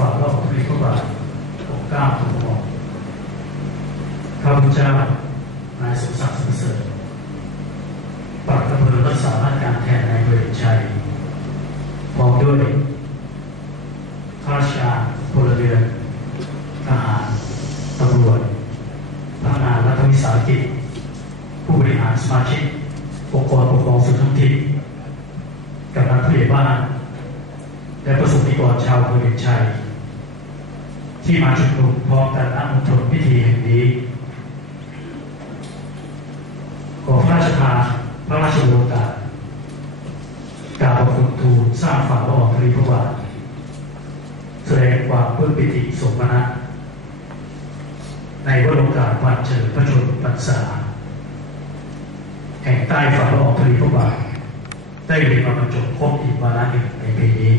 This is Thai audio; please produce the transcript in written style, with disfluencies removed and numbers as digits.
ฝ่าพระบาทพระบาทของเกล้าทุกองค์ข้าพเจ้านายสมศักดิ์สุขเสริฐปลัดอำเภอรักษาราชการแทนนายเวรชัยพร้อมด้วยข้าราชการพลเรือนทหารตำรวจพนักงานรัฐวิสาหกิจผู้บริหารสมาชิกองค์กรปกครองส่วนท้องถิ่นกำนันผู้ใหญ่บ้านและประสบนิกรชาวอำเภอเวียงชัยที่มาชุมนุมพร้อมกันณมณฑลพิธีแห่งนี้ขอพระราชทานพระราชโองการกราบบังคมทูลสร้างฝ่าละอองธุลีพระบาทแสดงความปลื้มปิติโสมนัสในวโรกาสวันเฉลิมพระชนมพรรษาแห่งใต้ฝ่าละอองธุลีพระบาทได้เรียนมาบรรจบครบอีกวาระหนึ่งในปีนี้